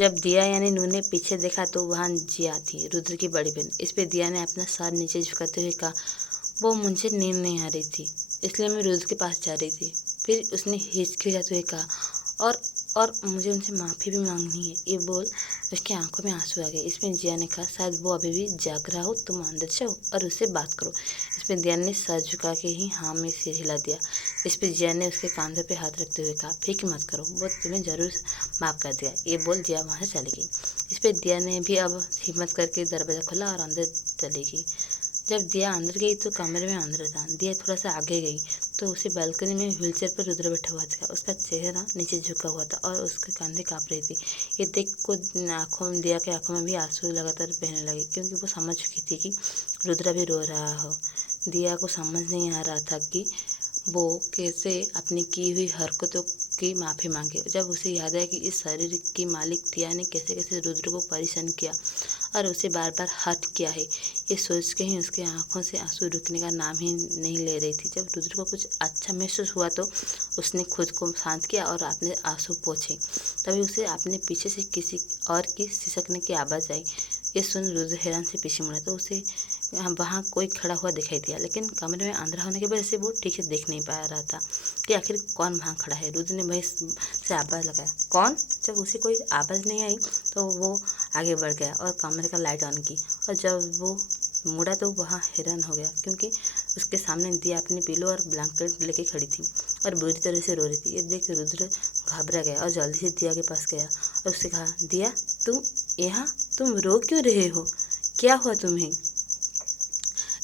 जब दिया यानी नून ने पीछे देखा तो वहाँ जिया थी, रुद्र की बड़ी बहन। इस पे दिया ने अपना सर नीचे झुकाते हुए कहा, वो मुझे नींद नहीं आ रही थी, इसलिए मैं रुद्र के पास जा रही थी। फिर उसने हिचकिचाते हुए कहा, और मुझे उनसे माफ़ी भी मांगनी है। ये बोल उसकी आंखों में आंसू आ गए। इसमें जिया ने कहा, शायद वो अभी भी जाग रहा हो, तुम अंदर जाओ और उससे बात करो। इसमें दिया ने सर झुका के ही हाँ में सिर हिला दिया। इस पर जिया ने उसके कंधे पे हाथ रखते हुए कहा, फिक्र मत करो, वो तुम्हें ज़रूर माफ़ कर दिया। ये बोल जिया वहाँ से चली गई। इस पर दिया ने भी अब हिम्मत करके दरवाज़ा खोला और अंदर चली गई। जब दिया अंदर गई तो कमरे में अंदर था। दिया थोड़ा सा आगे गई तो उसे बालकनी में व्हीलचेयर पर रुद्र बैठा हुआ था। उसका चेहरा नीचे झुका हुआ था और उसके कंधे काँप रही थी। ये देख को दिया के आंखों में भी आंसू लगातार बहने लगे, क्योंकि वो समझ चुकी थी कि रुद्र भी रो रहा हो। दिया को समझ नहीं आ रहा था कि वो कैसे अपनी की हुई हरकतों की माफ़ी मांगे। जब उसे याद आया कि इस शरीर की मालिक दिया ने कैसे कैसे रुद्र को परेशान किया और उसे बार बार हर्ट किया है, ये सोच के ही उसके आंखों से आंसू रुकने का नाम ही नहीं ले रही थी। जब रुद्र को कुछ अच्छा महसूस हुआ तो उसने खुद को शांत किया और अपने आंसू पोंछे। तभी उसे अपने पीछे से किसी और की सिसकने की आवाज़ आई। ये सुन रुद्र हैरान से पीछे मुड़ा तो उसे वहाँ कोई खड़ा हुआ दिखाई दिया, लेकिन कमरे में अंधेरा होने की वजह से वो ठीक से देख नहीं पा रहा था कि आखिर कौन वहाँ खड़ा है। रुद्र ने भय से आवाज़ लगाया, कौन? जब उसे कोई आवाज़ नहीं आई तो वो आगे बढ़ गया और कमरे का लाइट ऑन की, और जब वो मुड़ा तो वहाँ हैरान हो गया, क्योंकि उसके सामने दिया अपनी पिलो और ब्लैंकेट लेके खड़ी थी और बुरी तरह से रो रही थी। ये देख रुद्र घबरा गया और जल्दी से दिया के पास गया और उससे कहा, दिया तुम यहाँ, तुम रो क्यों रहे हो? क्या हुआ तुम्हें?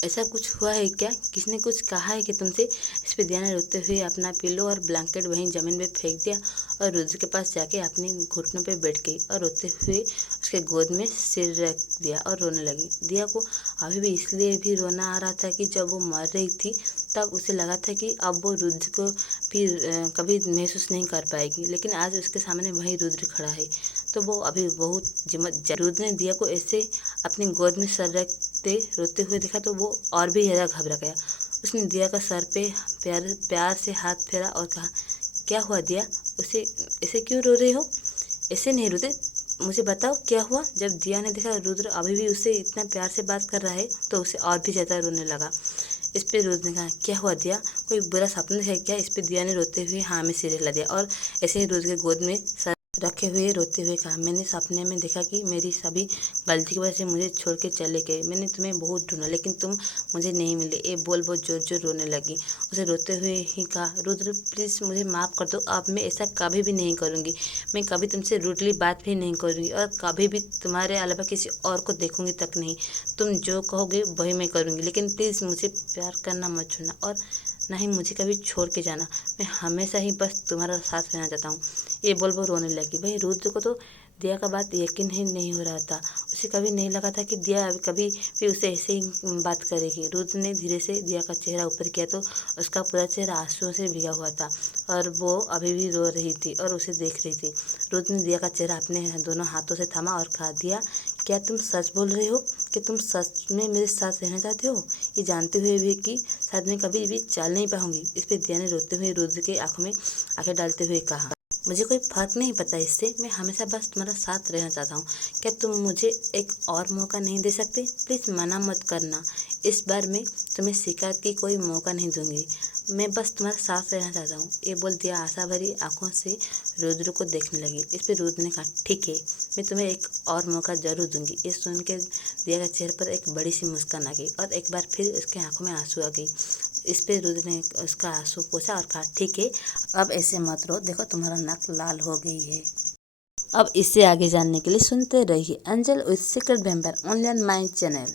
ऐसा कुछ हुआ है क्या? किसने कुछ कहा है कि तुमसे? इस पर दिया ने रोते हुए अपना पिलो और ब्लैंकेट वहीं ज़मीन पे फेंक दिया और रुद्र के पास जाके अपने घुटनों पे बैठ गई और रोते हुए उसके गोद में सिर रख दिया और रोने लगी। दिया को अभी भी इसलिए भी रोना आ रहा था कि जब वो मर रही थी तब उसे लगा था कि अब वो रुद्र को फिर कभी महसूस नहीं कर पाएगी, लेकिन आज उसके सामने वही रुद्र खड़ा है तो वो अभी बहुत रुद्र ने दिया को ऐसे अपनी गोद में सर रखते रोते हुए देखा तो वो और भी ज़्यादा घबरा गया। उसने दिया का सर पे प्यार से हाथ फेरा और कहा, क्या हुआ दिया? उसे ऐसे क्यों रो रहे हो? ऐसे नहीं रोते, मुझे बताओ क्या हुआ? जब दिया ने देखा रुद्र अभी भी उसे इतना प्यार से बात कर रहा है तो उसे और भी ज़्यादा रोने लगा। इस पे रुद्र ने कहा, क्या हुआ दिया? कोई बुरा सपना है क्या? इस पे दिया ने रोते हुए हाँ में सिर हिला दिया और ऐसे ही रुद्र के गोद में सर रखे हुए रोते हुए कहा, मैंने सपने में देखा कि मेरी सभी गलती की वजह से मुझे छोड़ के चले गए। मैंने तुम्हें बहुत ढूंढा लेकिन तुम मुझे नहीं मिले। ये बोल बहुत जोर जोर रोने लगी। उसे रोते हुए ही कहा, रुद्र प्लीज़ मुझे माफ़ कर दो, अब मैं ऐसा कभी भी नहीं करूँगी। मैं कभी तुमसे रूडली बात भी नहीं करूँगी और कभी भी तुम्हारे अलावा किसी और को देखूँगी तक नहीं। तुम जो कहोगे वही मैं करूँगी, लेकिन प्लीज़ मुझे प्यार करना मत छोड़ना और ना ही मुझे कभी छोड़ के जाना। मैं हमेशा ही बस तुम्हारा साथ रहना चाहता हूँ। ये बोल वो रोने लगी। भाई रुद्र को तो दिया का बात यकीन ही नहीं हो रहा था। उसे कभी नहीं लगा था कि दिया कभी भी उसे ऐसे ही बात करेगी। रुद्र ने धीरे से दिया का चेहरा ऊपर किया तो उसका पूरा चेहरा आंसुओं से भीगा हुआ था और वो अभी भी रो रही थी और उसे देख रही थी। रुद्र ने दिया का चेहरा अपने दोनों हाथों से थामा और कहा, दिया क्या तुम सच बोल रहे हो कि तुम सच में मेरे साथ रहना चाहते हो, ये जानते हुए भी कि शायद मैं कभी भी चल नहीं पाऊंगी? इस पर दिया ने रोते हुए रुद्र की आंखों में आंखें डालते हुए कहा, मुझे कोई फर्क नहीं पड़ता इससे, मैं हमेशा बस तुम्हारा साथ रहना चाहता हूँ। क्या तुम मुझे एक और मौका नहीं दे सकते? प्लीज़ मना मत करना, इस बार मैं तुम्हें शिकायत की कोई मौका नहीं दूंगी। मैं बस तुम्हारा साथ रहना चाहता हूँ। ये बोल दिया आशा भरी आंखों से रुद्र को देखने लगी। इस पर रुद्र ने कहा, ठीक है, मैं तुम्हें एक और मौका ज़रूर दूंगी। ये सुन के दिया के चेहरे पर एक बड़ी सी मुस्कान आ गई और एक बार फिर उसके आंखों में आंसू आ गई। इस पे रुद्र ने उसका आंसू पोंछा और कहा, ठीक है, अब ऐसे मत रो, देखो तुम्हारा नाक लाल हो गई है। अब इससे आगे जानने के लिए सुनते रहिए angel with secret vampire only on my channel.